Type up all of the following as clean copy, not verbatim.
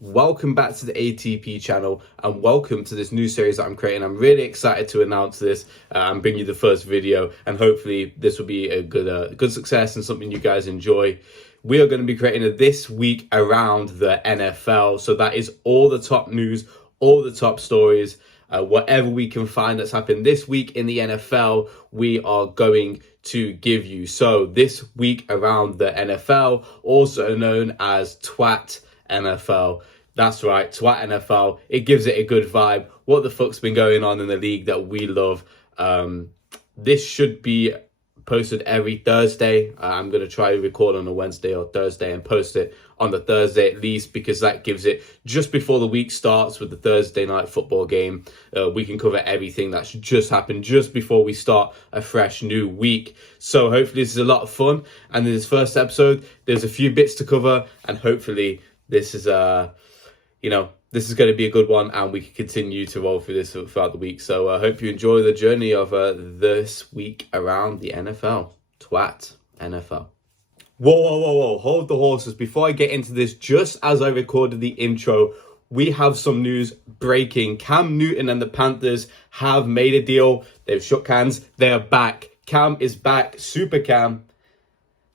welcome back to the ATP channel and welcome to this new series that I'm creating. I'm really excited to announce this and bring you the first video, and hopefully this will be a good success and something you guys enjoy. We are going to be creating a This Week Around the NFL. So that is all the top news, all the top stories, whatever we can find that's happened this week in the NFL, we are going to give you. So This Week Around the NFL, also known as Twatnfl. That's right, Twatnfl. It gives it a good vibe. What the fuck's been going on in the league that we love? This should be posted every Thursday. I'm going to try to record on a Wednesday or Thursday and post it on the Thursday at least, because that gives it just before the week starts with the Thursday night football game. We can cover everything that's just happened just before we start a fresh new week. So hopefully this is a lot of fun. And in this first episode, there's a few bits to cover, and hopefully this is this is going to be a good one, and we can continue to roll through this throughout the week. So I hope you enjoy the journey of This Week Around the NFL. Twat NFL. Whoa. Hold the horses. Before I get into this, just as I recorded the intro, we have some news breaking. Cam Newton and the Panthers have made a deal. They've shook hands. They are back. Cam is back. Super Cam.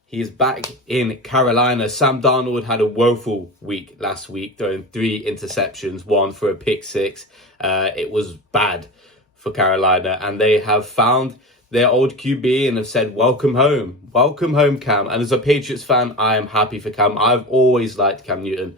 He's back in Carolina. Sam Darnold had a woeful week last week, throwing 3 interceptions, 1 for a pick 6. It was bad for Carolina, and they have found their old QB and have said, welcome home, Cam. And as a Patriots fan, I am happy for Cam. I've always liked Cam Newton.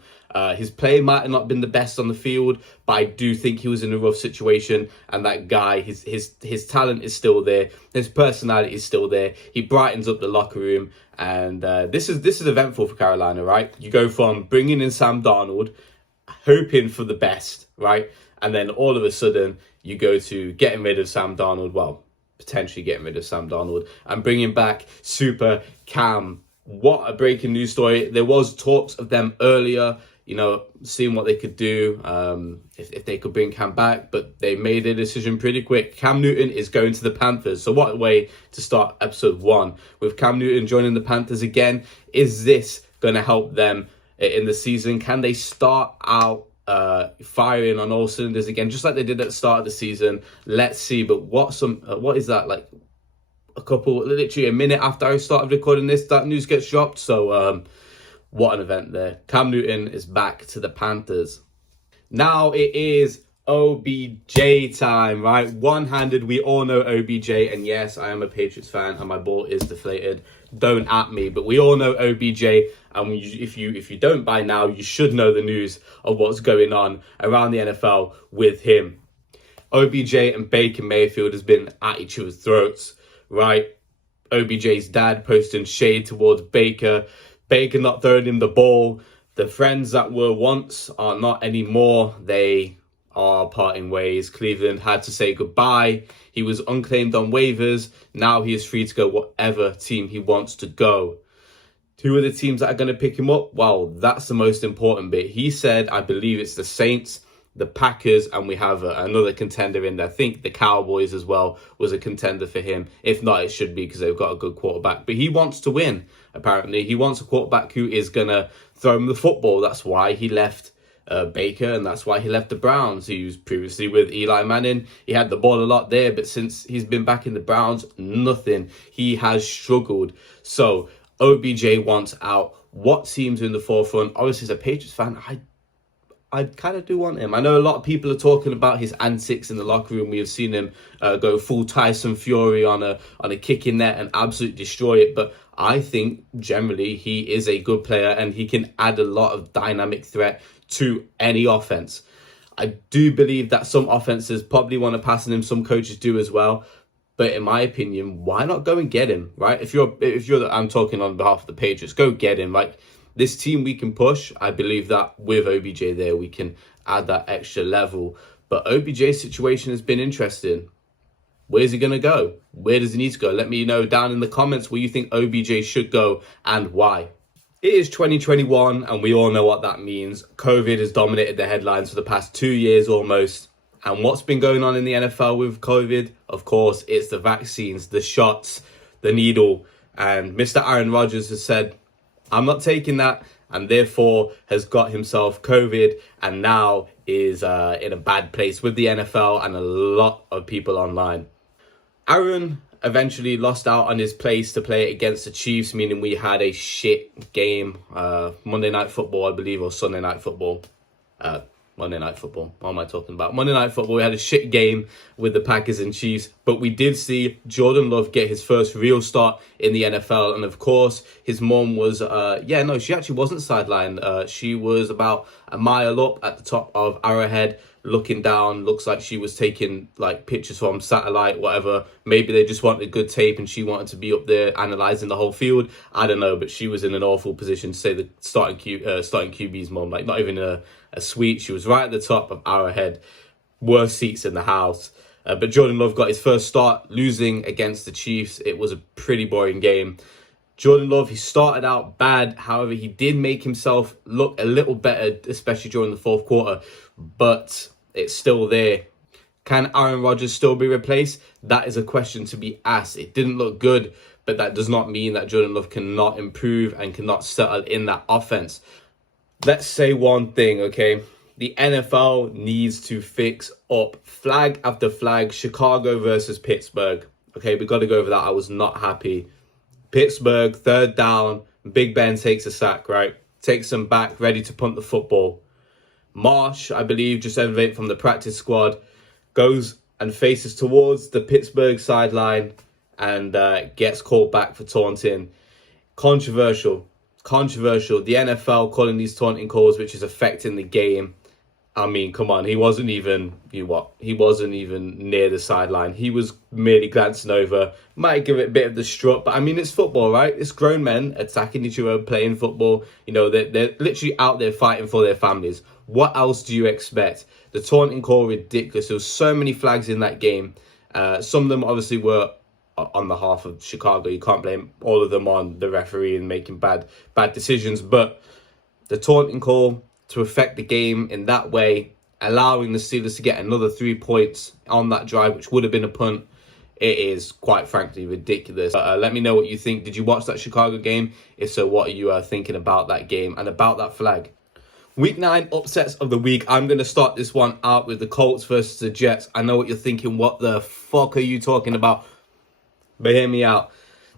His play might have not been the best on the field, but I do think he was in a rough situation. And that guy, his talent is still there. His personality is still there. He brightens up the locker room. And this is eventful for Carolina, right? You go from bringing in Sam Darnold, hoping for the best, right? And then all of a sudden, you go to getting rid of Sam Darnold. Well, potentially getting rid of Sam Darnold and bringing back Super Cam. What a breaking news story. There was talks of them earlier, seeing what they could do, if they could bring Cam back, but they made a decision pretty quick. Cam Newton is going to the Panthers. So what a way to start episode 1 with Cam Newton joining the Panthers again. Is this going to help them in the season? Can they start out firing on all cylinders again, just like they did at the start of the season? Let's see. But what is that, like literally a minute after I started recording this, that news gets dropped. So what an event there. Cam Newton is back to the Panthers. Now it is OBJ time, right? One-handed, we all know OBJ, and yes, I am a Patriots fan and my ball is deflated. Don't at me, but we all know OBJ, and if you don't by now, you should know the news of what's going on around the NFL with him. OBJ and Baker Mayfield has been at each other's throats, right? OBJ's dad posting shade towards Baker not throwing him the ball. The friends that were once are not anymore. They are parting ways. Cleveland had to say goodbye. He was unclaimed on waivers. Now he is free to go whatever team he wants to go. Who are the teams that are going to pick him up? Well, that's the most important bit. He said, I believe it's the Saints, the Packers, and we have another contender in there. I think the Cowboys as well was a contender for him. If not, it should be, because they've got a good quarterback. But he wants to win, apparently. He wants a quarterback who is going to throw him the football. That's why he left Baker, and that's why he left the Browns. He was previously with Eli Manning. He had the ball a lot there, but since he's been back in the Browns, nothing. He has struggled. So OBJ wants out. What teams are in the forefront? Obviously, as a Patriots fan, I kind of do want him. I know a lot of people are talking about his antics in the locker room. We have seen him go full Tyson Fury on a kicking net and absolutely destroy it. But I think generally he is a good player and he can add a lot of dynamic threat to any offense. I do believe that some offenses probably want to pass on him. Some coaches do as well. But in my opinion, why not go and get him, right? I'm talking on behalf of the Patriots, go get him. Like, this team we can push. I believe that with OBJ there, we can add that extra level. But OBJ's situation has been interesting. Where's he going to go? Where does he need to go? Let me know down in the comments where you think OBJ should go and why. It is 2021, and we all know what that means. COVID has dominated the headlines for the past 2 years almost. And what's been going on in the NFL with COVID? Of course, it's the vaccines, the shots, the needle. And Mr. Aaron Rodgers has said, I'm not taking that. and therefore has got himself COVID and now is in a bad place with the NFL and a lot of people online. Aaron eventually lost out on his place to play against the Chiefs, meaning we had a shit game. Monday Night Football, I believe, or Sunday Night Football. Monday Night Football. What am I talking about? Monday Night Football. We had a shit game with the Packers and Chiefs, but we did see Jordan Love get his first real start in the NFL. And of course, his mom was, she actually wasn't sidelined. She was about a mile up at the top of Arrowhead, looking down. Looks like she was taking like pictures from satellite, whatever. Maybe they just wanted good tape and she wanted to be up there analyzing the whole field. I don't know, but she was in an awful position to say the starting QB's mom, like not even a suite. She was right at the top of Arrowhead, worst seats in the house. But Jordan Love got his first start, losing against the Chiefs. It was a pretty boring game. Jordan Love, he started out bad. However, he did make himself look a little better, especially during the fourth quarter. But it's still there. Can Aaron Rodgers still be replaced? That is a question to be asked. It didn't look good, but that does not mean that Jordan Love cannot improve and cannot settle in that offense. Let's say one thing, okay? The NFL needs to fix up flag after flag. Chicago versus Pittsburgh. Okay, we got to go over that. I was not happy. Pittsburgh, third down. Big Ben takes a sack, right? Takes them back, ready to punt the football. Marsh, I believe, just elevated from the practice squad, goes and faces towards the Pittsburgh sideline and gets called back for taunting. Controversial. The NFL calling these taunting calls, which is affecting the game. I mean, come on, he wasn't even near the sideline. He was merely glancing over. Might give it a bit of the strut, but I mean, it's football, right? It's grown men attacking each other, playing football. You know, they're literally out there fighting for their families. What else do you expect? The taunting call, ridiculous. There was so many flags in that game. Some of them obviously were on the half of Chicago. You can't blame all of them on the referee and making bad decisions. But the taunting call to affect the game in that way, allowing the Steelers to get another 3 points on that drive, which would have been a punt, it is quite frankly ridiculous. Let me know what you think. Did you watch that Chicago game? If so, what are you thinking about that game and about that flag? Week 9 upsets of the week. I'm going to start this one out with the Colts versus the Jets. I know what you're thinking. What the fuck are you talking about? But hear me out.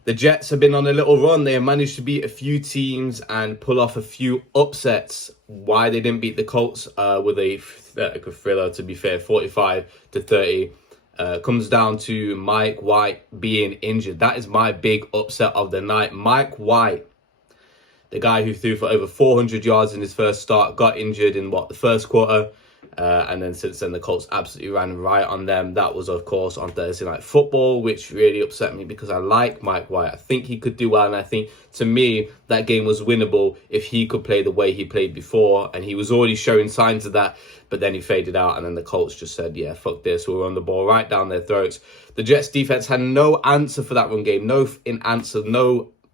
The Jets have been on a little run. They have managed to beat a few teams and pull off a few upsets. Why they didn't beat the Colts with a thriller, to be fair, 45-30, comes down to Mike White being injured. That is my big upset of the night. Mike White, the guy who threw for over 400 yards in his first start, got injured in the first quarter. And then since then, the Colts absolutely ran right on them. That was, of course, on Thursday Night Football, which really upset me because I like Mike White. I think he could do well. And I think, to me, that game was winnable if he could play the way he played before. And he was already showing signs of that. But then he faded out. And then the Colts just said, yeah, fuck this. We'll run the ball right down their throats. The Jets defense had no answer for that run game.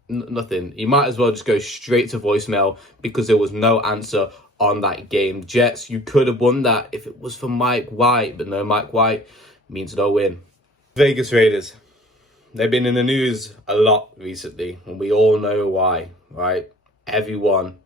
Nothing. You might as well just go straight to voicemail because there was no answer on that game. Jets, you could have won that if it was for Mike White, but no, Mike White means no win. Vegas Raiders. They've been in the news a lot recently, and we all know why, right? Everyone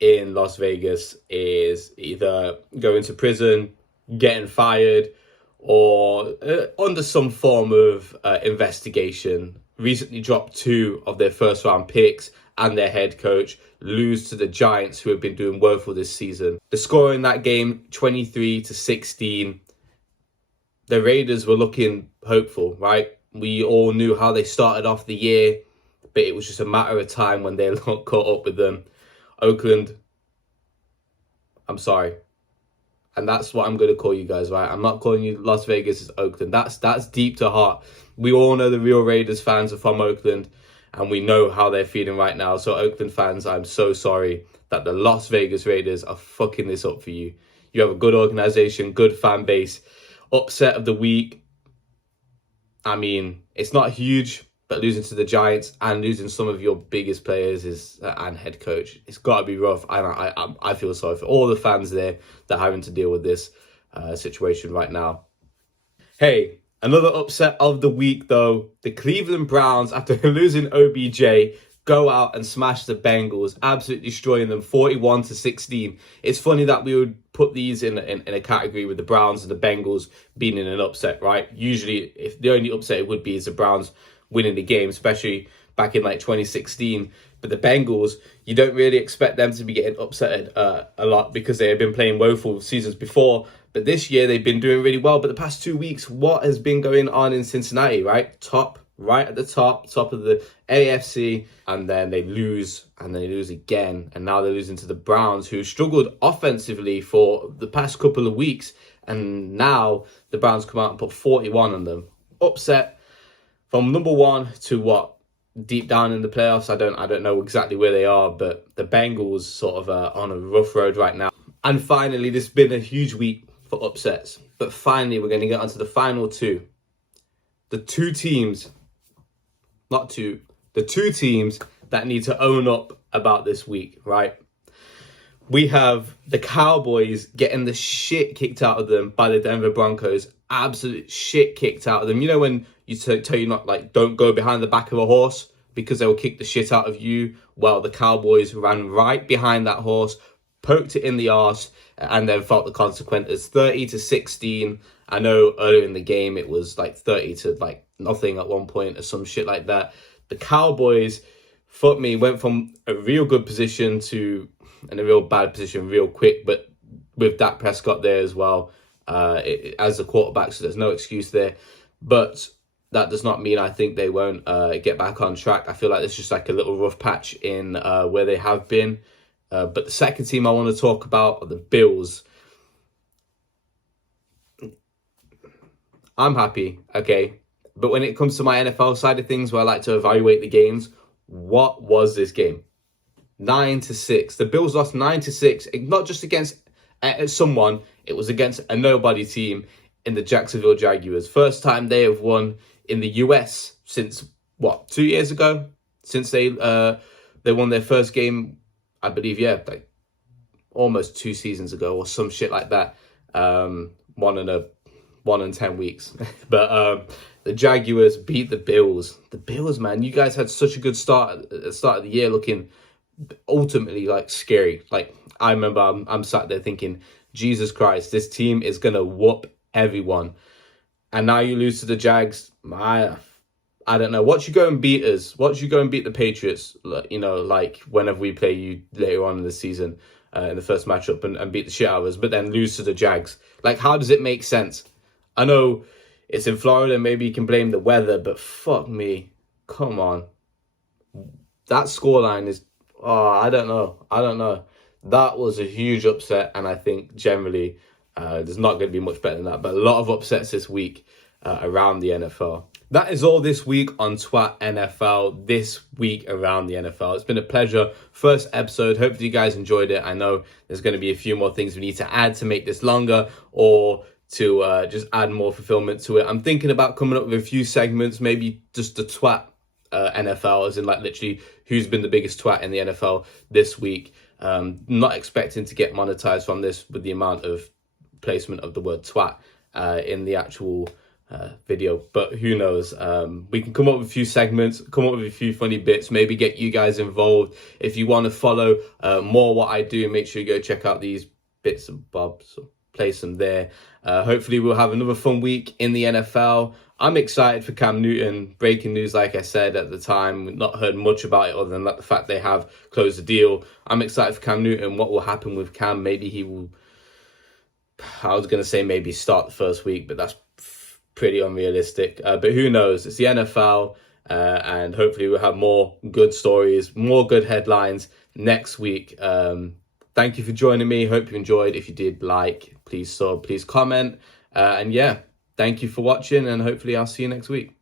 in Las Vegas is either going to prison, getting fired, or under some form of investigation. Recently dropped 2 of their first round picks and their head coach, lose to the Giants, who have been doing woeful this season. The score in that game, 23-16. The Raiders were looking hopeful, right? We all knew how they started off the year, but it was just a matter of time when they caught up with them. Oakland, I'm sorry. And that's what I'm going to call you guys, right? I'm not calling you Las Vegas, it's Oakland. That's deep to heart. We all know the real Raiders fans are from Oakland, and we know how they're feeling right now. So Oakland fans, I'm so sorry that the Las Vegas Raiders are fucking this up for you. You have a good organization, good fan base. Upset of the week. I mean, it's not huge, but losing to the Giants and losing some of your biggest players and head coach, it's got to be rough. I feel sorry for all the fans there that are having to deal with this situation right now. Hey, another upset of the week, though. The Cleveland Browns, after losing OBJ, go out and smash the Bengals, absolutely destroying them 41-16. It's funny that we would put these in a category with the Browns and the Bengals being in an upset, right? Usually, if the only upset it would be is the Browns winning the game, especially back in like 2016. But the Bengals, you don't really expect them to be getting upset a lot because they have been playing woeful seasons before. But this year, they've been doing really well. But the past 2 weeks, what has been going on in Cincinnati, right? Right at the top of the AFC, and then they lose, and they lose again, and now they're losing to the Browns, who struggled offensively for the past couple of weeks, and now the Browns come out and put 41 on them. Upset from number one to what? Deep down in the playoffs, I don't know exactly where they are, but the Bengals sort of on a rough road right now. And finally, this has been a huge week for upsets, but finally we're going to get onto the final two. The two teams that need to own up about this week, right? We have the Cowboys getting the shit kicked out of them by the Denver Broncos. Absolute shit kicked out of them. You know when you tell you not, like, don't go behind the back of a horse because they will kick the shit out of you? Well, the Cowboys ran right behind that horse, poked it in the arse, and then felt the consequences. 30-16. I know earlier in the game it was like 30 to like nothing at one point or some shit like that. The Cowboys, fuck me, went from a real good position to in a real bad position real quick, but with Dak Prescott there as well as the quarterback, so there's no excuse there. But that does not mean I think they won't get back on track. I feel like it's just like a little rough patch in where they have been. But the second team I want to talk about are the Bills. I'm happy, okay? But when it comes to my NFL side of things, where I like to evaluate the games, what was this game? 9-6. The Bills lost 9-6, not just against someone, it was against a nobody team in the Jacksonville Jaguars. First time they have won in the US since, 2 years ago? Since they won their first game, I believe, like almost 2 seasons ago or some shit like that. 1 and 10 weeks. But the Jaguars beat the Bills. The Bills, man, you guys had such a good start at the start of the year, looking ultimately like scary. Like, I remember I'm sat there thinking, Jesus Christ, this team is gonna whoop everyone. And now you lose to the Jags. I don't know. Watch you go and beat us. Watch you go and beat the Patriots. You know, like whenever we play you later on in the season, in the first matchup, and beat the shit out of us, but then lose to the Jags. Like, how does it make sense? I know it's in Florida, maybe you can blame the weather, but fuck me. Come on. That scoreline is, I don't know. That was a huge upset, and I think generally there's not going to be much better than that, but a lot of upsets this week around the NFL. That is all this week on Twatnfl, this week around the NFL. It's been a pleasure. First episode. Hopefully you guys enjoyed it. I know there's going to be a few more things we need to add to make this longer, or to just add more fulfillment to it. I'm thinking about coming up with a few segments, maybe just the twat NFL, as in like literally who's been the biggest twat in the NFL this week. Not expecting to get monetized from this with the amount of placement of the word twat in the actual video, but who knows. We can come up with a few segments, come up with a few funny bits, maybe get you guys involved. If you want to follow more what I do, make sure you go check out these bits and bobs, so place them there. Hopefully we'll have another fun week in the NFL. I'm excited for Cam Newton. Breaking news, like I said at the time, not heard much about it other than the fact they have closed the deal. I'm excited for Cam Newton. What will happen with Cam? Maybe he will, I was going to say maybe start the first week, but that's pretty unrealistic. But who knows? It's the NFL, and hopefully we'll have more good stories, more good headlines next week. Thank you for joining me. Hope you enjoyed. If you did, please comment. And yeah, thank you for watching, and hopefully I'll see you next week.